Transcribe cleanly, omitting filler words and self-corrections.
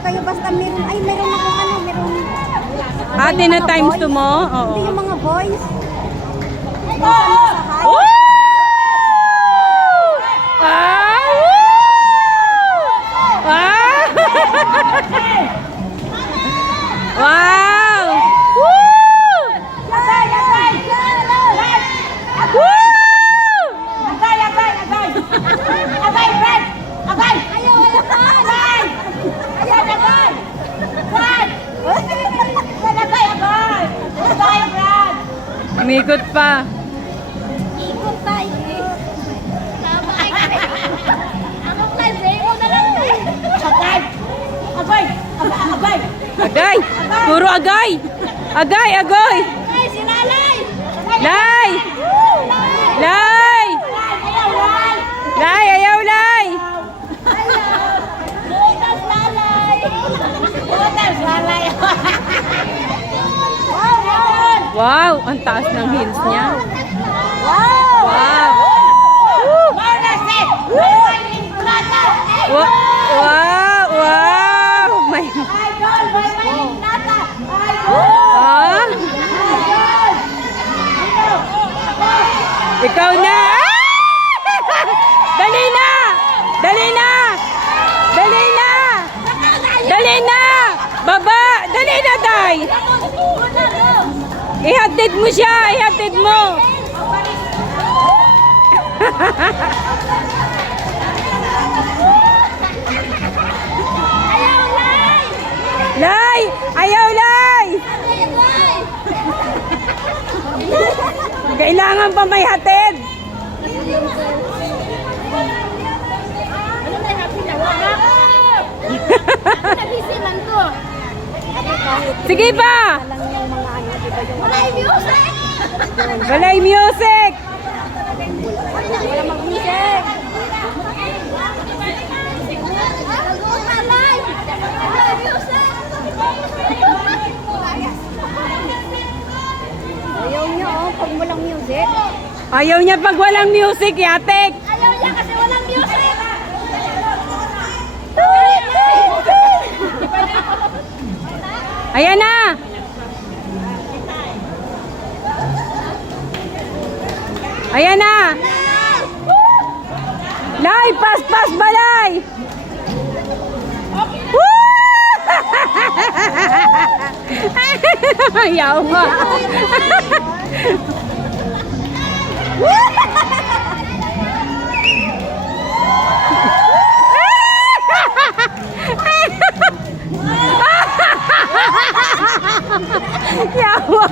kayo basta meron, ay meron akong ano, meron. Ate na times 2 mo? Oo. Hindi yung mga boys. Woo! Ah! Woo! Ah! Wow! Woo! Woo! Umikot pa. Ikot tayo. Ako kasi, ikaw na lang Agay! Puro agay! Agay! Agay! Ay, si Lalay! Lay! Lay! Lay! Ayaw, Lay! Butas Lalay! Butas Lalay! Wow! Ang taas ng heels niya. Wow! Wow! Wow! Wow! Wow! May... Ah? Ikaw na! Ah! Dali na! Dali na! Dali na! Dali na! Baba! Dali na, Day! Ihatid mo siya! Ihatid mo! Lay! Ayaw, Lay! Kailangan pa may hatid! Nabisilan ko. Sige pa! Lang yung mga ano, diba yung Malay music! Balay music! Wala mag-music! Malay! Malay music! Ayaw niya pag walang music. Ayaw niya pag walang music, yatek! Ayaw niya kasi walang music! Ayan na! Ayan na! Lay! Pas! Balay! Woo! Ayaw mo! Yawa!